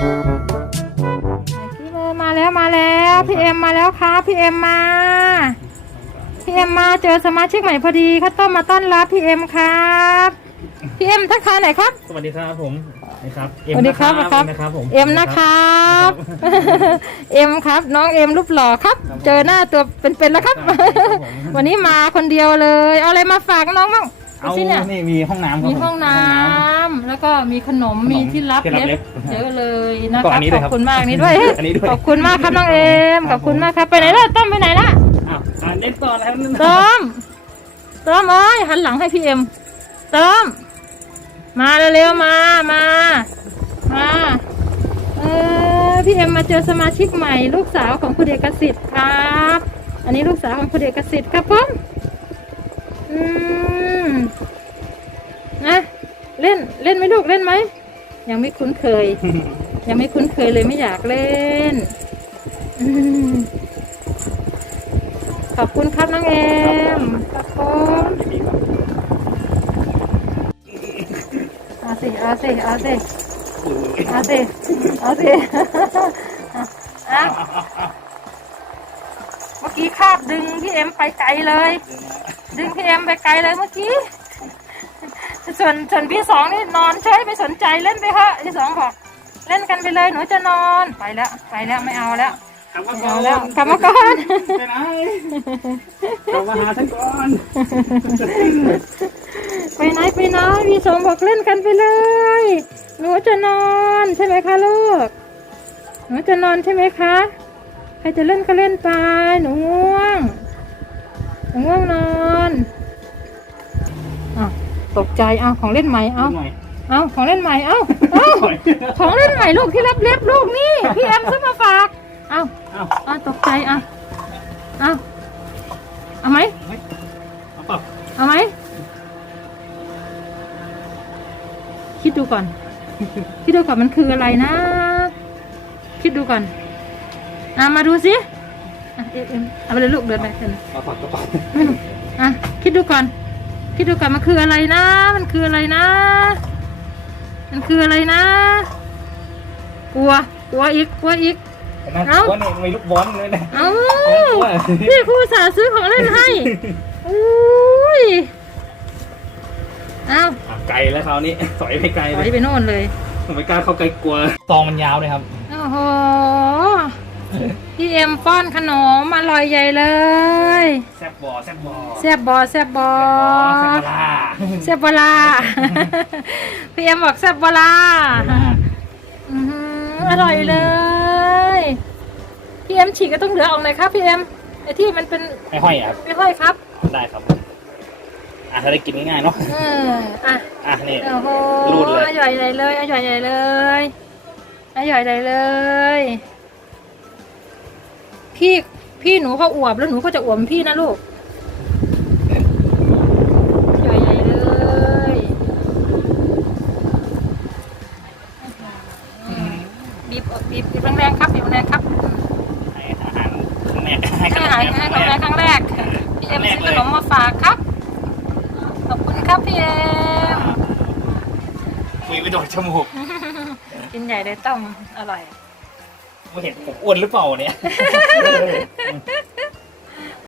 พี่เลยมาแล้วมาแล้วพี่เอ็มมาแล้วครับพี่เอ็มมาพี่เอ็มมาเจอสมาชิกใหม่พอดีข้าวต้มมาต้อนรับพี่เอ็มครับพี่เอ็มทักทายหน่อยครับสวัสดีครับผมนะครับสวัสดีครับเอ็มครับนะครับผมเอ็มนะครับเอ็มครับ น้องเอ็มรูปหล่อครับ เจอหน้าตัวเป็นๆแล้วครับ วันนี้มาคนเดียวเลย เอาอะไรมาฝากน้องบ้างเอาสิเนี่ยนี่มีห้องน้ำครับมีห้องน้ำ แล้วก็มีขนมมีที่รับที่รับเล็บเล็บเยอะเลยนะก็คอัรับนนี้ขด้วอยบครับคุณมากนี่ด้วยอันนี้ด้วย ขอบคุณมากครับน้องเอ็มคขรับอบคุณมากครับไปไหนล่ะต้อมไปไหนล่ะอ้าวอ่านเล็กต่อแล้วนั่นต้อมต้อมเอ้ยหันหลังให้พี่เอ็มต้อมมาเร็วๆมามามาเออพี่เอ็มมาเจอสมาชิกใหม่ ลูกสาวของคุณเอกสิทธิ์ครับ อันนี้ลูกสาวของคุณเอกสิทธิ์ครับผมอืมนะ เล่นเล่นไหมลูกเล่นไหมยังไม่คุ้นเคย ยังไม่คุ้นเคยเลยไม่อยากเล่นอืมขอบคุณครับน้องเอ็มครับผมเอาสิเอาสิเอาสิเอาสิเอาสิอะเมื่อกี้คาบดึงพี่เอ็มไปไกลเลย ดึงพี่เอ็มไปไกลเลยเมื่อกี้ ส่วนส่วนพี่สองนี่นอนเฉยไม่สนใจเล่นไปเถอะพี่สองบอกเล่นกันไปเลยหนูจะนอนไปแล้วไปแล้วไม่เอาแล้วกลับมาไม่ก่อเอานแล้วกลับมาก่อนไปไหนกลับมาหาฉันก่อนไปไหนไปไหนพี่สองบอกเล่นกันไปเลย หนูจะนอนใช่ไหมคะลูกหนูจะนอนใช่ไหมคะใครจะเล่นก็เล่นไปหนูง่วงหนูง่วงนอนอะ ตกใจเอาของเล่นใหม่เอาหน่อยเอาของเล่นใหม่เอาเอาหน่อยของเล่นใหม่ลูกที่รับเล็บลูกนี่พี่แอมซื้อมาฝากเอาเอาเอาตกใจเอาเอาเอาไหมเอาเปล่าเอาไหมคิดดูก่อน คิดดูก่อนมันคืออะไรนะ คิดดูก่อนอะมาดูสิอะเอ็มเอ็มเอาไปเลยลูกเดินไปเดินเอาฝากกระเป๋าอะคิดดูก่อน คิดดูก่อนมันคืออะไรนะ มันคืออะไรนะ มันคืออะไรนะ กลัว กลัวอีก กลัวอีก นั่นเอ้าว่านี่มีลูกบอลเลยนะเอ้าว่าพี่ครูสาห์ซื้อของเล่นให้อุ้ยเอ้าอะไกลแล้วคราวนี้ถอยไปไกลถเลอยยไปโน่นเลย ผมไม่กล้าเข้าใกล้กลัวซองมันยาวเลยครับ โอ้โห พี่เอ็มป้อนขนมอร่อยใหญ่เลย แซบบอแซบบอแซ่บบอแซ่บบอแซบบลาแซ่บบลาพี่เอ็มบอกแซ่บบลาอื้อหืออร่อยเลย พี่เอ็มฉีกก็ต้องเหลือออกหน่อยครับพี่เอ็มไอที่มันเป็นไม่ห้อยอะครับไม่ค่อยครับได้ครับอะถ้าได้กินง่ายๆเนาะเอออะ อะนี่ โอ้โหรูดเลย อร่อยใหญ่เลยอร่อยใหญ่เลยอร่อยใหญ่เลย พี่พี่หนูเขาอวบแล้วหนูก็จะอวบเหมือนพี่นะลูกอร่อยใหญ่เลยบีบบีบบีบแรงๆครับบีบแรงๆครับให้อาหารครั้งแรกให้อาหารให้กำลังครั้งแรกพี่เอ็มซื้อขนมมาฝากครับ ขอบคุณครับพี่เอ็มคุยไปโดนจมูกกินใหญ่เลยต้มอร่อย ไม่เห็นผมอ้วนหรือเปล่าเนี่ย